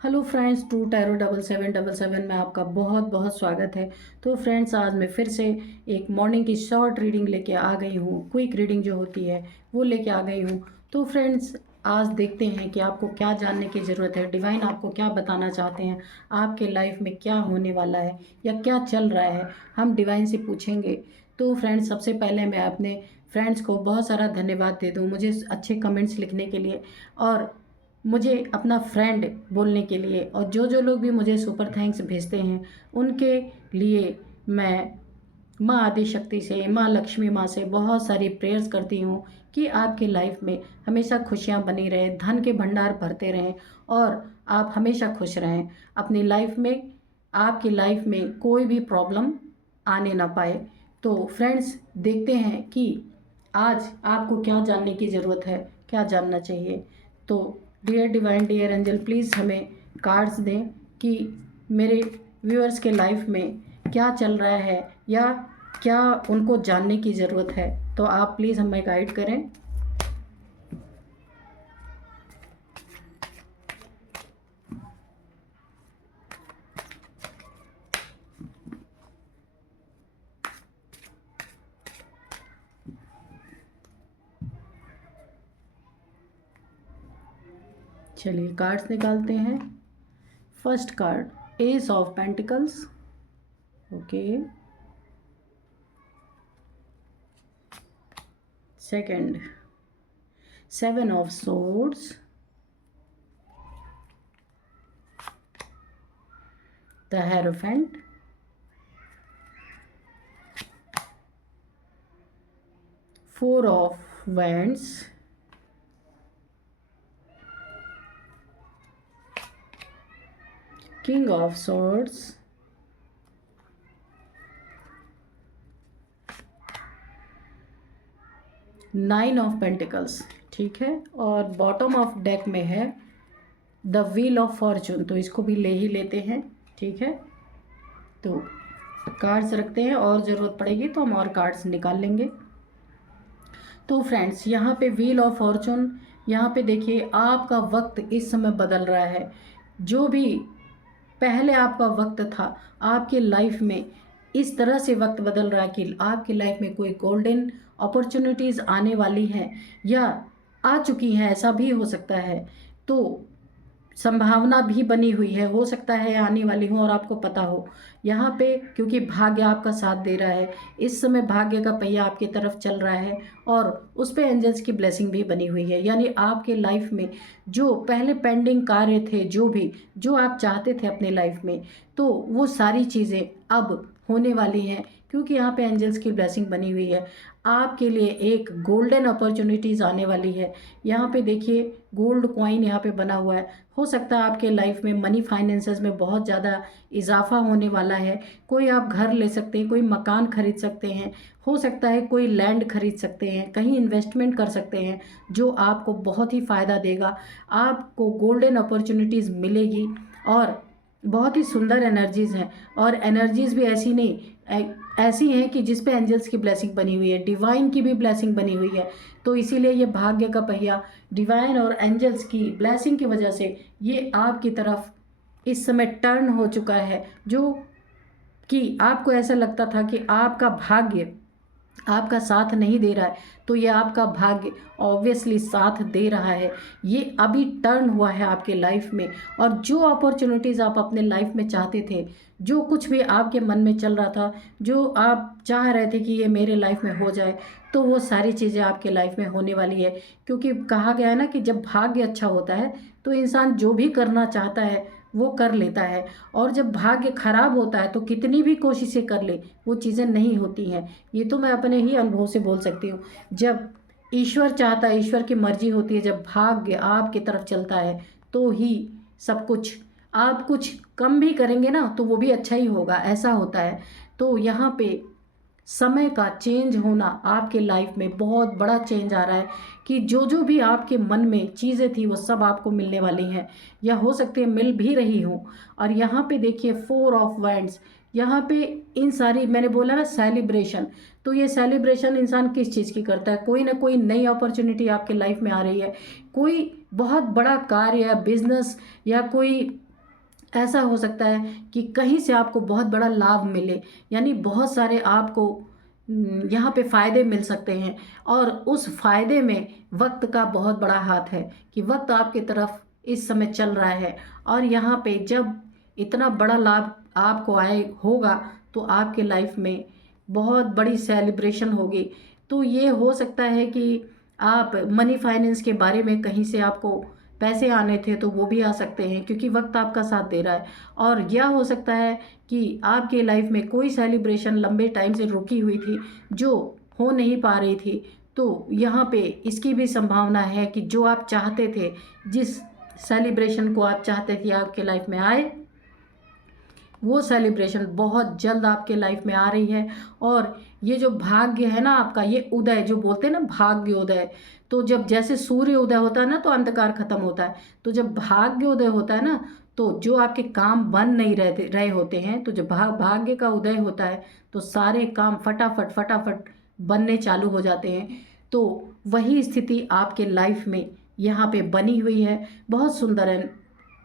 Hello friends, to tarot 7777 में आपका बहुत बहुत स्वागत है। तो फ्रेंड्स, आज मैं फिर से एक मॉर्निंग की शॉर्ट रीडिंग लेके आ गई हूँ। क्विक रीडिंग जो होती है वो लेके आ गई हूँ। तो फ्रेंड्स, आज देखते हैं कि आपको क्या जानने की ज़रूरत है, डिवाइन आपको क्या बताना चाहते हैं, आपके लाइफ में क्या होने वाला है या क्या चल रहा है, हम डिवाइन से पूछेंगे। तो फ्रेंड्स, सबसे पहले मैं अपने फ्रेंड्स को बहुत सारा धन्यवाद दे दूँ मुझे अच्छे कमेंट्स लिखने के लिए और मुझे अपना फ्रेंड बोलने के लिए, और जो जो लोग भी मुझे सुपर थैंक्स भेजते हैं उनके लिए मैं माँ आदिशक्ति से, माँ लक्ष्मी माँ से बहुत सारी प्रेयर्स करती हूँ कि आपके लाइफ में हमेशा खुशियाँ बनी रहें, धन के भंडार भरते रहें और आप हमेशा खुश रहें अपनी लाइफ में। आपकी लाइफ में कोई भी प्रॉब्लम आने ना पाए। तो फ्रेंड्स, देखते हैं कि आज आपको क्या जानने की ज़रूरत है, क्या जानना चाहिए। तो dear divine, dear angel, please हमें कार्ड्स दें कि मेरे व्यूअर्स के लाइफ में क्या चल रहा है या क्या उनको जानने की ज़रूरत है। तो आप प्लीज़ हमें गाइड करें। चलिए कार्ड्स निकालते हैं। First card, S of pentacles. Okay. Second, seven of swords. The hierophant. Four of wands. King of swords. Nine of pentacles. ठीक है, और बॉटम ऑफ डेक में है द व्हील ऑफ फॉर्चून, तो इसको भी ले ही लेते हैं। ठीक है, तो कार्ड्स रखते हैं और ज़रूरत पड़ेगी तो हम और कार्ड्स निकाल लेंगे। तो फ्रेंड्स, यहाँ पे व्हील ऑफ फॉर्चून, यहाँ पे देखिए आपका वक्त इस समय बदल रहा है। जो भी पहले आपका वक्त था, आपके लाइफ में इस तरह से वक्त बदल रहा है कि आपकी लाइफ में कोई गोल्डन अपॉर्चुनिटीज़ आने वाली हैं या आ चुकी हैं, ऐसा भी हो सकता है। तो संभावना भी बनी हुई है, हो सकता है आने वाली हो और आपको पता हो। यहाँ पे क्योंकि भाग्य आपका साथ दे रहा है, इस समय भाग्य का पहिया आपकी तरफ चल रहा है और उस पे एंजल्स की ब्लेसिंग भी बनी हुई है। यानी आपके लाइफ में जो पहले पेंडिंग कार्य थे, जो आप चाहते थे अपने लाइफ में, तो वो सारी चीज़ें अब होने वाली हैं क्योंकि यहाँ पे एंजल्स की ब्लेसिंग बनी हुई है। आपके लिए एक गोल्डन अपॉर्चुनिटीज़ आने वाली है। यहाँ पे देखिए गोल्ड कॉइन यहाँ पे बना हुआ है। हो सकता है आपके लाइफ में मनी फाइनेंसेस में बहुत ज़्यादा इजाफा होने वाला है। कोई आप घर ले सकते हैं, कोई मकान खरीद सकते हैं, हो सकता है कोई लैंड खरीद सकते हैं, कहीं इन्वेस्टमेंट कर सकते हैं जो आपको बहुत ही फ़ायदा देगा। आपको गोल्डन अपॉर्चुनिटीज़ मिलेगी और बहुत ही सुंदर एनर्जीज़ हैं। और एनर्जीज़ भी ऐसी नहीं ऐसी हैं कि जिस पे एंजल्स की ब्लेसिंग बनी हुई है, डिवाइन की भी ब्लेसिंग बनी हुई है। तो इसीलिए ये भाग्य का पहिया डिवाइन और एंजल्स की ब्लेसिंग की वजह से ये आपकी तरफ इस समय टर्न हो चुका है। जो कि आपको ऐसा लगता था कि आपका भाग्य आपका साथ नहीं दे रहा है, तो ये आपका भाग्य ऑब्वियसली साथ दे रहा है। ये अभी टर्न हुआ है आपके लाइफ में और जो अपॉर्चुनिटीज़ आप अपने लाइफ में चाहते थे, जो कुछ भी आपके मन में चल रहा था, जो आप चाह रहे थे कि ये मेरे लाइफ में हो जाए, तो वो सारी चीज़ें आपके लाइफ में होने वाली है। क्योंकि कहा गया है ना कि जब भाग्य अच्छा होता है तो इंसान जो भी करना चाहता है वो कर लेता है, और जब भाग्य खराब होता है तो कितनी भी कोशिशें कर ले वो चीज़ें नहीं होती हैं। ये तो मैं अपने ही अनुभव से बोल सकती हूँ। जब ईश्वर चाहता है, ईश्वर की मर्जी होती है, जब भाग्य आपकी तरफ चलता है तो ही सब कुछ। आप कुछ कम भी करेंगे ना तो वो भी अच्छा ही होगा, ऐसा होता है। तो यहाँ पे समय का चेंज होना, आपके लाइफ में बहुत बड़ा चेंज आ रहा है कि जो जो भी आपके मन में चीज़ें थी वो सब आपको मिलने वाली हैं या हो सकती है मिल भी रही हो। और यहाँ पे देखिए फोर ऑफ वैंड्स, यहाँ पे इन सारी मैंने बोला ना सेलिब्रेशन, तो ये सेलिब्रेशन इंसान किस चीज़ की करता है? कोई ना कोई नई अपॉर्चुनिटी आपके लाइफ में आ रही है, कोई बहुत बड़ा कार्य या बिजनेस या कोई ऐसा हो सकता है कि कहीं से आपको बहुत बड़ा लाभ मिले, यानी बहुत सारे आपको यहाँ पे फ़ायदे मिल सकते हैं। और उस फ़ायदे में वक्त का बहुत बड़ा हाथ है कि वक्त आपकी तरफ इस समय चल रहा है। और यहाँ पे जब इतना बड़ा लाभ आपको आए होगा तो आपके लाइफ में बहुत बड़ी सेलिब्रेशन होगी। तो ये हो सकता है कि आप मनी फाइनेंस के बारे में कहीं से आपको पैसे आने थे तो वो भी आ सकते हैं, क्योंकि वक्त आपका साथ दे रहा है। और यह हो सकता है कि आपके लाइफ में कोई सेलिब्रेशन लंबे टाइम से रुकी हुई थी जो हो नहीं पा रही थी, तो यहाँ पे इसकी भी संभावना है कि जो आप चाहते थे, जिस सेलिब्रेशन को आप चाहते थे आपके लाइफ में आए, वो सेलिब्रेशन बहुत जल्द आपके लाइफ में आ रही है। और ये जो भाग्य है ना आपका, ये उदय जो बोलते हैं ना, भाग्य उदय, तो जब जैसे सूर्य उदय होता है ना तो अंधकार खत्म होता है, तो जब भाग्य उदय होता है ना तो जो आपके काम बन नहीं रहे होते हैं, तो जब भाग्य का उदय होता है तो सारे काम फटाफट फटाफट बनने चालू हो जाते हैं। तो वही स्थिति आपके लाइफ में यहाँ पे बनी हुई है, बहुत सुंदर है,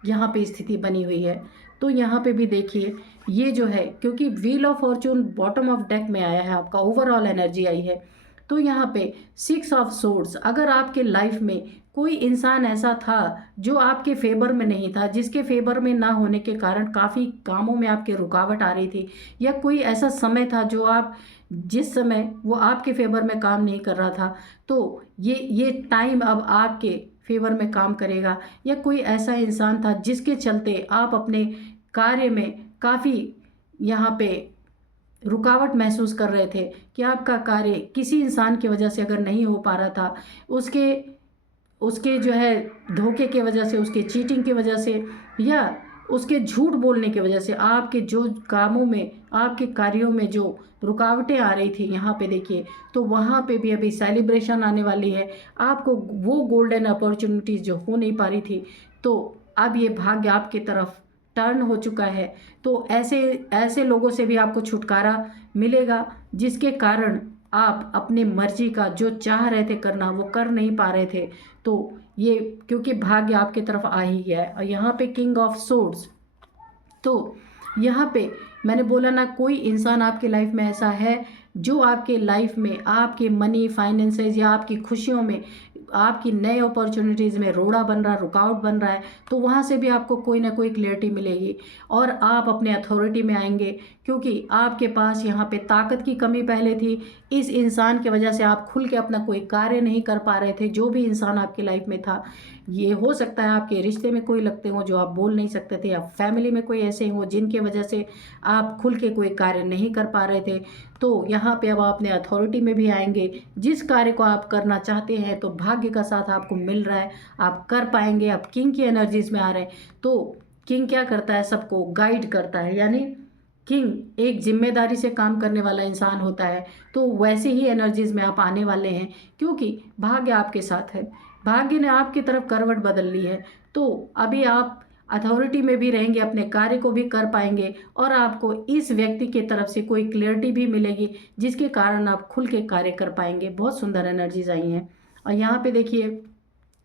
यहाँ पे स्थिति बनी हुई है। तो यहाँ पे भी देखिए ये जो है, क्योंकि wheel of Fortune bottom of deck में आया है, आपका ओवरऑल एनर्जी आई है। तो यहाँ पे 6 ऑफ सोर्ड्स, अगर आपके लाइफ में कोई इंसान ऐसा था जो आपके फेवर में नहीं था, जिसके फेवर में ना होने के कारण काफ़ी कामों में आपके रुकावट आ रही थी, या कोई ऐसा समय था जो आप जिस समय वो आपके फेवर में काम नहीं कर रहा था, तो ये टाइम अब आपके फेवर में काम करेगा। या कोई ऐसा इंसान था जिसके चलते आप अपने कार्य में काफ़ी यहाँ पे रुकावट महसूस कर रहे थे कि आपका कार्य किसी इंसान की वजह से अगर नहीं हो पा रहा था, उसके उसके जो है धोखे की वजह से, उसके चीटिंग की वजह से, या उसके झूठ बोलने की वजह से आपके जो कामों में, आपके कार्यों में जो रुकावटें आ रही थी, यहाँ पे देखिए, तो वहाँ पे भी अभी सेलिब्रेशन आने वाली है। आपको वो गोल्डन अपॉर्चुनिटीज़ जो हो नहीं पा रही थी, तो अब ये भाग्य आपकी तरफ टर्न हो चुका है। तो ऐसे ऐसे लोगों से भी आपको छुटकारा मिलेगा जिसके कारण आप अपने मर्जी का जो चाह रहे थे करना वो कर नहीं पा रहे थे। तो ये क्योंकि भाग्य आपकी तरफ आ ही गया है। और यहाँ पे किंग ऑफ सोर्ड्स, तो यहाँ पे मैंने बोला ना, कोई इंसान आपके लाइफ में ऐसा है जो आपके लाइफ में आपके मनी फाइनेंसेस या आपकी खुशियों में, आपकी नए अपॉर्चुनिटीज़ में रोड़ा बन रहा, रुकावट बन रहा है, तो वहाँ से भी आपको कोई ना कोई क्लियरिटी मिलेगी और आप अपने अथॉरिटी में आएंगे। क्योंकि आपके पास यहाँ पे ताकत की कमी पहले थी, इस इंसान की वजह से आप खुल के अपना कोई कार्य नहीं कर पा रहे थे। जो भी इंसान आपकी लाइफ में था, ये हो सकता है आपके रिश्ते में कोई लगते हो जो आप बोल नहीं सकते थे, या फैमिली में कोई ऐसे हो जिनके वजह से आप खुल के कोई कार्य नहीं कर पा रहे थे। तो यहाँ पे अब आप अपने अथॉरिटी में भी आएंगे। जिस कार्य को आप करना चाहते हैं तो भाग्य का साथ आपको मिल रहा है, आप कर पाएंगे। आप किंग की एनर्जीज में आ रहे हैं। तो किंग क्या करता है, सबको गाइड करता है, यानी किंग एक जिम्मेदारी से काम करने वाला इंसान होता है। तो वैसे ही एनर्जीज में आप आने वाले हैं, क्योंकि भाग्य आपके साथ है, भाग्य ने आपकी तरफ करवट बदल ली है। तो अभी आप अथॉरिटी में भी रहेंगे, अपने कार्य को भी कर पाएंगे, और आपको इस व्यक्ति की तरफ से कोई क्लियरिटी भी मिलेगी जिसके कारण आप खुल के कार्य कर पाएंगे। बहुत सुंदर एनर्जीज आई हैं। और यहाँ पे देखिए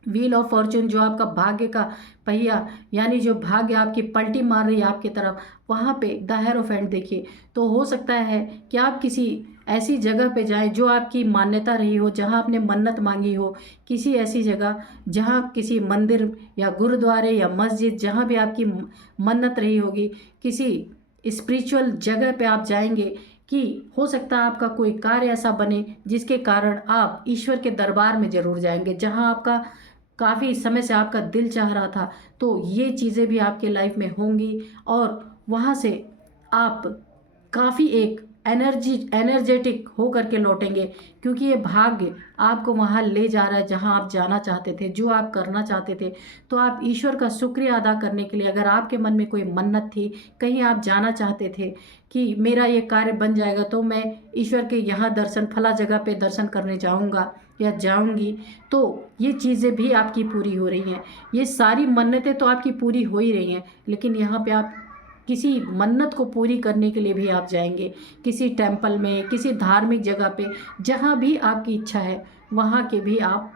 व्हील ऑफ फॉर्चून, जो आपका भाग्य का पहिया, यानी जो भाग्य आपकी पलटी मार रही है आपकी तरफ, वहाँ पे द हेरोफेंट देखिए। तो हो सकता है कि आप किसी ऐसी जगह पे जाएं जो आपकी मान्यता रही हो, जहाँ आपने मन्नत मांगी हो, किसी ऐसी जगह जहाँ किसी मंदिर या गुरुद्वारे या मस्जिद, जहाँ भी आपकी मन्नत रही होगी, किसी स्पिरिचुअल जगह पे आप जाएंगे कि हो सकता है आपका कोई कार्य ऐसा बने जिसके कारण आप ईश्वर के दरबार में ज़रूर जाएंगे, जहाँ आपका काफ़ी समय से आपका दिल चाह रहा था। तो ये चीज़ें भी आपके लाइफ में होंगी, और वहाँ से आप काफ़ी एक एनर्जेटिक हो करके लौटेंगे, क्योंकि ये भाग्य आपको वहाँ ले जा रहा है जहाँ आप जाना चाहते थे, जो आप करना चाहते थे। तो आप ईश्वर का शुक्रिया अदा करने के लिए, अगर आपके मन में कोई मन्नत थी, कहीं आप जाना चाहते थे कि मेरा ये कार्य बन जाएगा तो मैं ईश्वर के यहाँ दर्शन, फला जगह पे दर्शन करने जाऊँगा या जाऊँगी, तो ये चीज़ें भी आपकी पूरी हो रही हैं। ये सारी मन्नतें तो आपकी पूरी हो ही रही हैं, लेकिन यहाँ पे आप किसी मन्नत को पूरी करने के लिए भी आप जाएंगे, किसी टेम्पल में, किसी धार्मिक जगह पे, जहाँ भी आपकी इच्छा है वहाँ के भी आप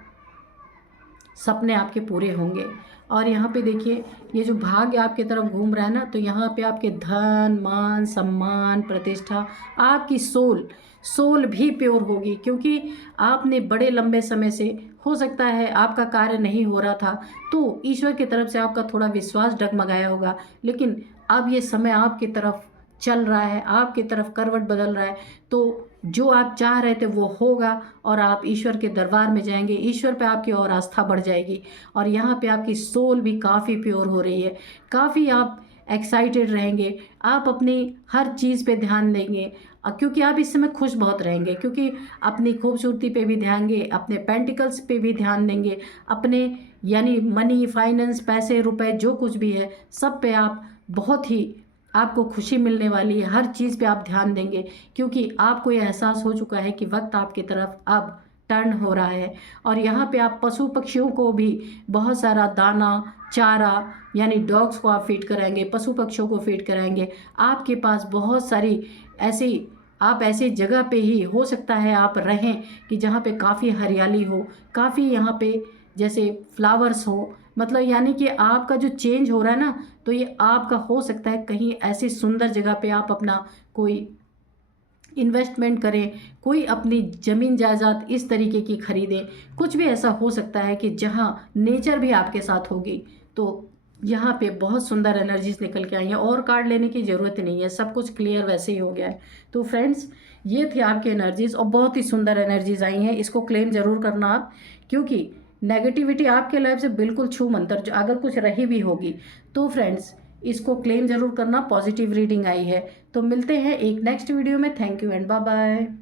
सपने आपके पूरे होंगे। और यहाँ पे देखिए ये जो भाग्य आपकी तरफ घूम रहा है ना, तो यहाँ पे आपके धन, मान, सम्मान, प्रतिष्ठा, आपकी सोल भी प्योर होगी, क्योंकि आपने बड़े लंबे समय से, हो सकता है आपका कार्य नहीं हो रहा था, तो ईश्वर की तरफ से आपका थोड़ा विश्वास डगमगाया होगा, लेकिन अब ये समय आपकी तरफ चल रहा है, आपकी तरफ करवट बदल रहा है, तो जो आप चाह रहे थे वो होगा और आप ईश्वर के दरबार में जाएंगे, ईश्वर पे आपकी और आस्था बढ़ जाएगी। और यहाँ पे आपकी सोल भी काफ़ी प्योर हो रही है, काफ़ी आप एक्साइटेड रहेंगे, आप अपनी हर चीज़ पे ध्यान देंगे, क्योंकि आप इस समय खुश बहुत रहेंगे, क्योंकि अपनी खूबसूरती पे भी ध्यान देंगे, अपने पेंटिकल्स पे भी ध्यान देंगे, अपने यानी मनी, फाइनेंस, पैसे, रुपए जो कुछ भी है सब पे आप बहुत ही, आपको खुशी मिलने वाली है, हर चीज़ पे आप ध्यान देंगे, क्योंकि आपको ये एहसास हो चुका है कि वक्त आपकी तरफ अब टर्न हो रहा है। और यहाँ पे आप पशु पक्षियों को भी बहुत सारा दाना, चारा, यानी डॉग्स को आप फीड कराएंगे, पशु पक्षियों को फीड कराएंगे। आपके पास बहुत सारी ऐसी, आप ऐसी जगह पे ही हो सकता है आप रहें कि जहाँ पे काफ़ी हरियाली हो, काफ़ी यहाँ पे जैसे फ्लावर्स हो, मतलब यानी कि आपका जो चेंज हो रहा है ना, तो ये आपका हो सकता है कहीं ऐसी सुंदर जगह पे आप अपना कोई इन्वेस्टमेंट करें, कोई अपनी ज़मीन जायदाद इस तरीके की खरीदें, कुछ भी ऐसा हो सकता है कि जहाँ नेचर भी आपके साथ होगी। तो यहाँ पे बहुत सुंदर एनर्जीज निकल के आई हैं, और कार्ड लेने की ज़रूरत नहीं है, सब कुछ क्लियर वैसे ही हो गया है। तो फ्रेंड्स, ये थी आपकी एनर्जीज और बहुत ही सुंदर एनर्जीज आई हैं, इसको क्लेम ज़रूर करना आप, क्योंकि नेगेटिविटी आपके लाइफ से बिल्कुल छू मंतर, जो अगर कुछ रही भी होगी तो फ्रेंड्स इसको क्लेम ज़रूर करना, पॉजिटिव रीडिंग आई है। तो मिलते हैं एक नेक्स्ट वीडियो में। Thank you and bye bye.